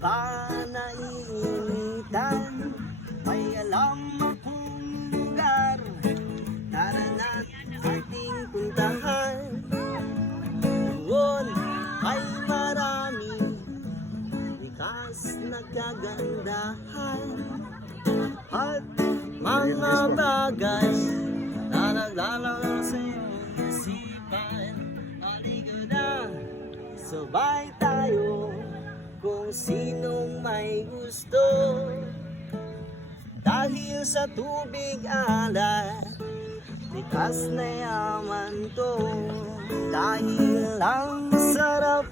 baka naiinitan. May alam akong lugar na ating puntahan. Doon ay marami likas na kagandahan at mga bagay na naglalaro sa iyong isipan. Halika na, sabay tayo kung sinong may gusto. Dahil sa tubig alat, likas na yaman to. Dahil ang sarap